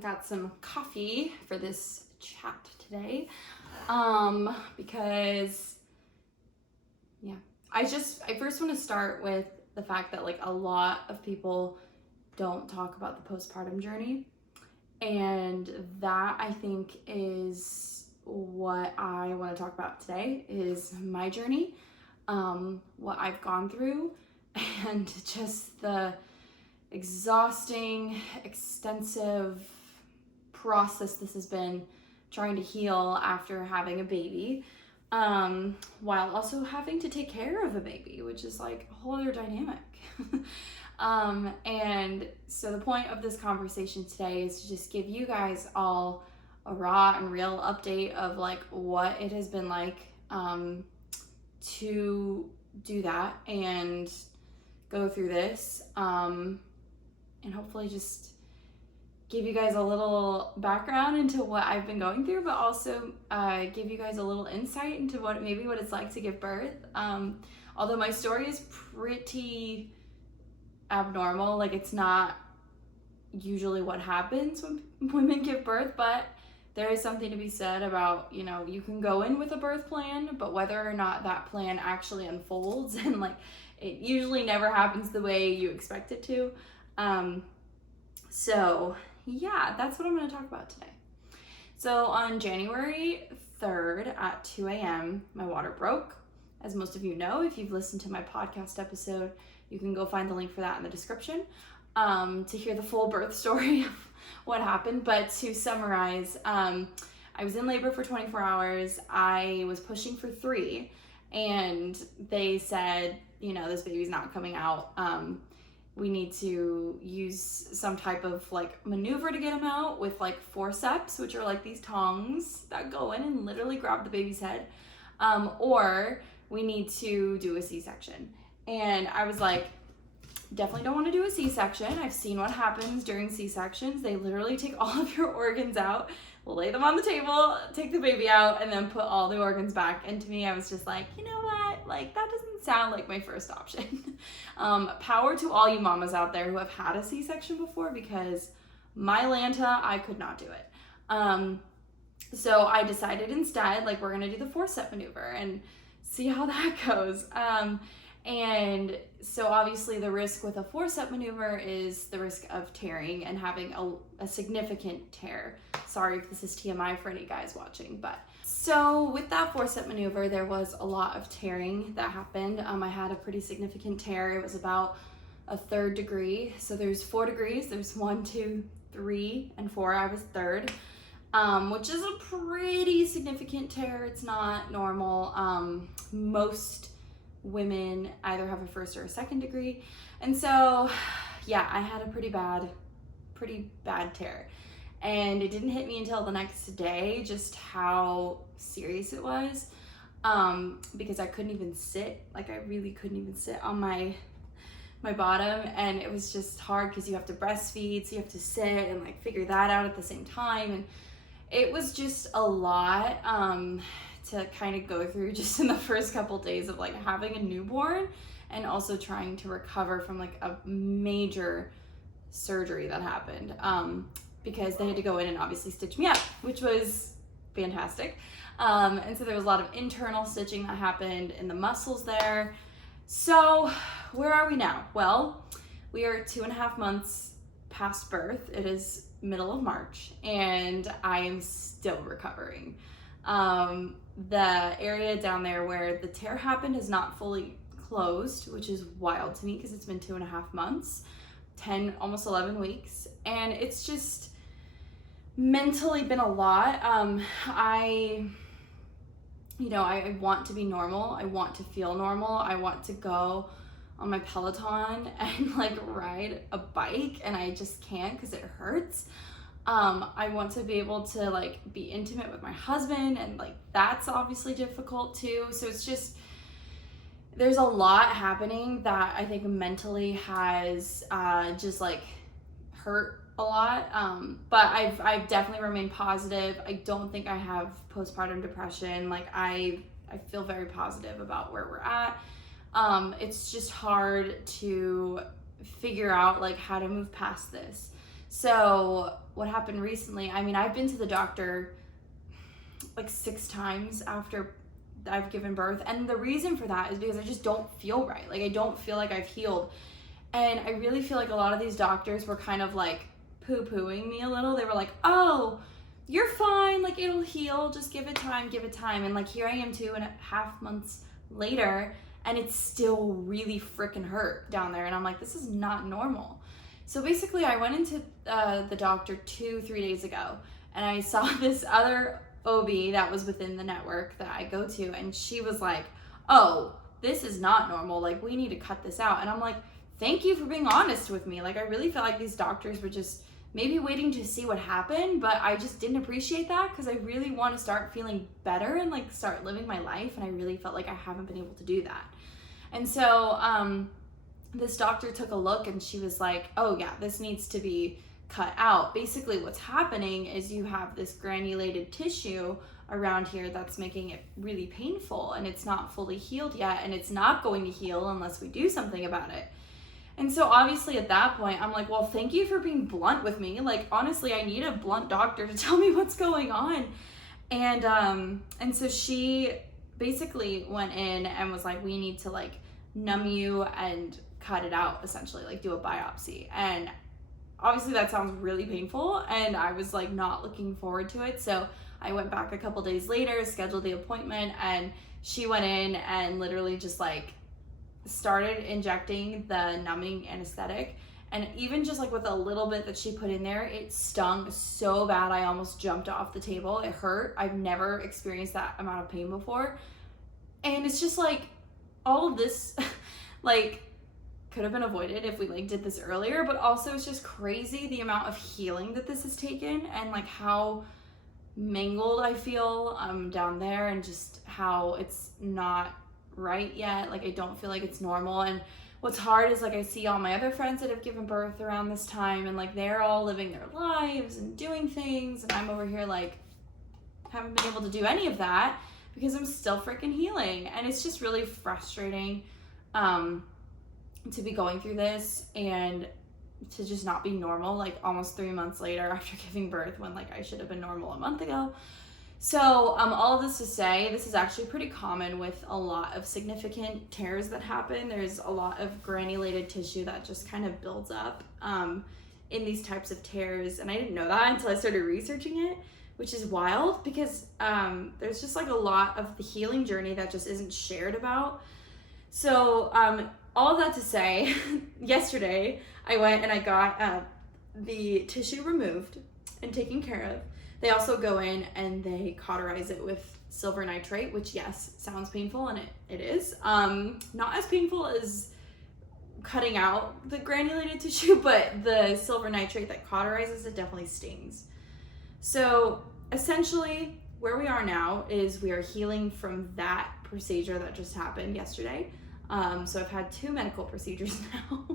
got some coffee for this chat today, because I first want to start with the fact that like a lot of people don't talk about the postpartum journey, and that I think is what I want to talk about today is my journey, what I've gone through, and just the exhausting, extensive process this has been trying to heal after having a baby, while also having to take care of a baby, which is like a whole other dynamic. And so the point of this conversation today is to just give you guys all a raw and real update of like what it has been like to do that and go through this, and hopefully just give you guys a little background into what I've been going through, but also give you guys a little insight into what it's like to give birth. Although my story is pretty abnormal, like it's not usually what happens when women give birth, but there is something to be said about, you know, you can go in with a birth plan, but whether or not that plan actually unfolds, and like it usually never happens the way you expect it to. So yeah, that's what I'm going to talk about today. So on January 3rd at 2 a.m., my water broke. As most of you know, if you've listened to my podcast episode, you can go find the link for that in the description, to hear the full birth story of what happened. But to summarize, I was in labor for 24 hours. I was pushing for 3, and they said, you know, this baby's not coming out. We need to use some type of like maneuver to get him out with like forceps, which are like these tongs that go in and literally grab the baby's head, or we need to do a C-section. And I was like, definitely don't want to do a C-section. I've seen what happens during C-sections. They literally take all of your organs out, lay them on the table, take the baby out, and then put all the organs back. And to me, I was just like, you know what? Like, that doesn't sound like my first option. Power to all you mamas out there who have had a C-section before, because my Lanta, I could not do it. So I decided instead, like, we're going to do the forcep maneuver and see how that goes. And so obviously the risk with a forcep maneuver is the risk of tearing and having a significant tear. Sorry if this is TMI for any guys watching, but so with that forcep maneuver, there was a lot of tearing that happened. I had a pretty significant tear. It was about a 3rd degree. So there's 4 degrees. There's 1, 2, 3, and 4. I was 3rd, which is a pretty significant tear. It's not normal. Most women either have a 1st or a 2nd degree. And so, yeah, I had a pretty bad tear. And it didn't hit me until the next day just how serious it was, because I couldn't even sit. Like, I really couldn't even sit on my bottom, and it was just hard because you have to breastfeed, so you have to sit and like figure that out at the same time. And it was just a lot to kind of go through just in the first couple days of like having a newborn, and also trying to recover from like a major surgery that happened, because they had to go in and obviously stitch me up, which was fantastic. And so there was a lot of internal stitching that happened in the muscles there. So where are we now? Well, we are 2.5 months past birth. It is middle of March, and I am still recovering. The area down there where the tear happened is not fully closed, which is wild to me because it's been 2.5 months, 10, almost 11 weeks. And it's just mentally been a lot. I want to be normal. I want to feel normal. I want to go on my Peloton and like ride a bike, and I just can't because it hurts. I want to be able to like be intimate with my husband, and like that's obviously difficult too. So it's just, there's a lot happening that I think mentally has just like hurt a lot. But I've definitely remained positive. I don't think I have postpartum depression. Like I feel very positive about where we're at. It's just hard to figure out like how to move past this. So what happened recently, I mean, I've been to the doctor like 6 times after I've given birth. And the reason for that is because I just don't feel right. Like, I don't feel like I've healed. And I really feel like a lot of these doctors were kind of like poo-pooing me a little. They were like, oh, you're fine. Like, it'll heal. Just give it time, give it time. And like, here I am 2.5 months later, and it's still really freaking hurt down there. And I'm like, this is not normal. So basically, I went into the doctor 2-3 days ago, and I saw this other OB that was within the network that I go to, and she was like, oh, this is not normal. Like, we need to cut this out. And I'm like, thank you for being honest with me. Like, I really felt like these doctors were just maybe waiting to see what happened, but I just didn't appreciate that because I really want to start feeling better and like start living my life. And I really felt like I haven't been able to do that. And so this doctor took a look, and she was like, oh yeah, this needs to be cut out. Basically what's happening is you have this granulated tissue around here that's making it really painful, and it's not fully healed yet, and it's not going to heal unless we do something about it. And so obviously at that point, I'm like, well, thank you for being blunt with me. Like, honestly, I need a blunt doctor to tell me what's going on. And so she basically went in and was like, we need to like numb you and cut it out, essentially, like do a biopsy. And obviously that sounds really painful, and I was like not looking forward to it. So I went back a couple days later, scheduled the appointment, and she went in and literally just like started injecting the numbing anesthetic. And even just like with a little bit that she put in there, it stung so bad I almost jumped off the table. It hurt. I've never experienced that amount of pain before. And it's just like all of this like could have been avoided if we like did this earlier, but also it's just crazy the amount of healing that this has taken, and like how mangled I feel down there, and just how it's not right yet. Like, I don't feel like it's normal. And what's hard is like I see all my other friends that have given birth around this time, and like they're all living their lives and doing things, and I'm over here like haven't been able to do any of that because I'm still freaking healing. And it's just really frustrating to be going through this and to just not be normal like almost 3 months later after giving birth, when like I should have been normal a month ago. So all of this to say, this is actually pretty common with a lot of significant tears that happen. There's a lot of granulated tissue that just kind of builds up in these types of tears. And I didn't know that until I started researching it, which is wild because there's just like a lot of the healing journey that just isn't shared about. So all of that to say, yesterday I went and I got the tissue removed and taken care of. They also go in and they cauterize it with silver nitrate, which yes, sounds painful, and it is. Not as painful as cutting out the granulated tissue, but the silver nitrate that cauterizes it definitely stings. So essentially where we are now is we are healing from that procedure that just happened yesterday. So I've had 2 medical procedures now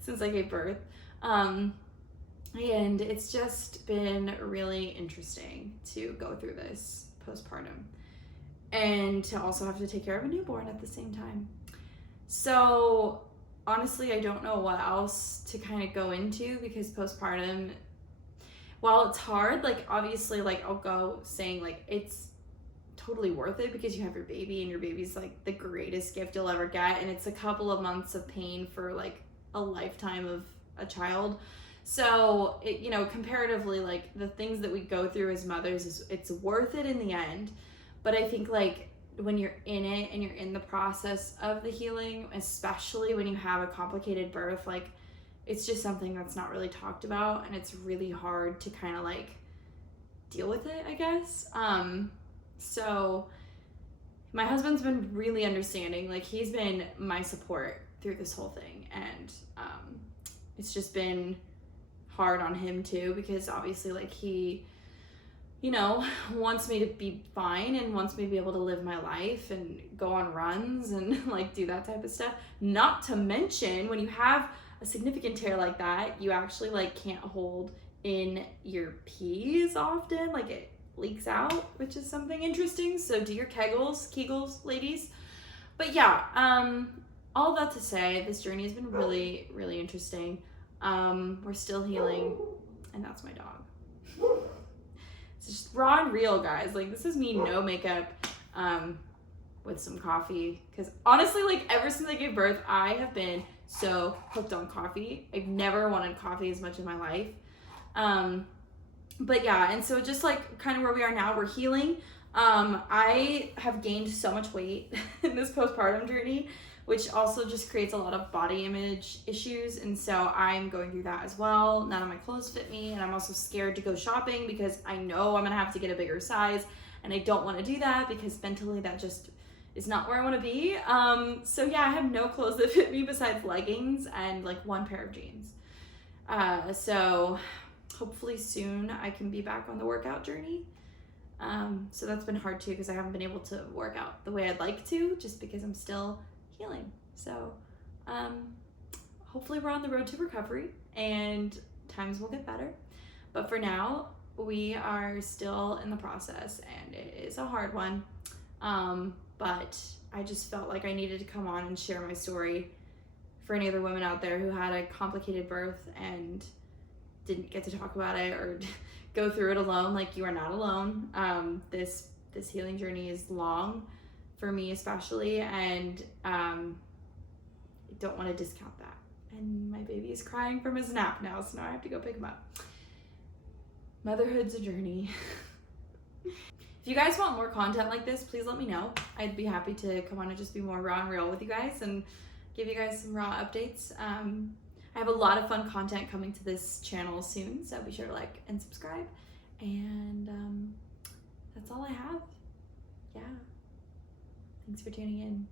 since I gave birth. And it's just been really interesting to go through this postpartum and to also have to take care of a newborn at the same time. So honestly, I don't know what else to kind of go into, because postpartum, while it's hard, like obviously like I'll go saying like it's totally worth it because you have your baby, and your baby's like the greatest gift you'll ever get, and it's a couple of months of pain for like a lifetime of a child. So it, you know, comparatively, like the things that we go through as mothers it's worth it in the end. But I think like when you're in it and you're in the process of the healing, especially when you have a complicated birth, like it's just something that's not really talked about, and it's really hard to kind of like deal with it, I guess. So my husband's been really understanding. Like he's been my support through this whole thing, and it's just been hard on him too, because obviously like he, you know, wants me to be fine and wants me to be able to live my life and go on runs and like do that type of stuff. Not to mention, when you have a significant tear like that, you actually like can't hold in your pees often, like it leaks out, which is something interesting. So do your Kegels, ladies. But yeah, all that to say, this journey has been really, really interesting. We're still healing, and that's my dog. It's just raw and real, guys. Like, this is me, no makeup, with some coffee. Because honestly, like, ever since I gave birth, I have been so hooked on coffee. I've never wanted coffee as much in my life. But yeah, and so just like kind of where we are now, we're healing. I have gained so much weight in this postpartum journey, which also just creates a lot of body image issues. And so I'm going through that as well. None of my clothes fit me. And I'm also scared to go shopping because I know I'm going to have to get a bigger size. And I don't want to do that because mentally that just is not where I want to be. So yeah, I have no clothes that fit me besides leggings and like one pair of jeans. So hopefully soon I can be back on the workout journey. So that's been hard too because I haven't been able to work out the way I'd like to just because I'm still healing. So hopefully we're on the road to recovery and times will get better. But for now, we are still in the process and it is a hard one. But I just felt like I needed to come on and share my story for any other women out there who had a complicated birth and didn't get to talk about it or go through it alone. Like, you are not alone. This healing journey is long for me especially, and I don't want to discount that. And my baby is crying from his nap now, so now I have to go pick him up. Motherhood's a journey. If you guys want more content like this, please let me know. I'd be happy to come on and just be more raw and real with you guys and give you guys some raw updates. I have a lot of fun content coming to this channel soon, so be sure to like and subscribe. And that's all I have. Yeah. Thanks for tuning in.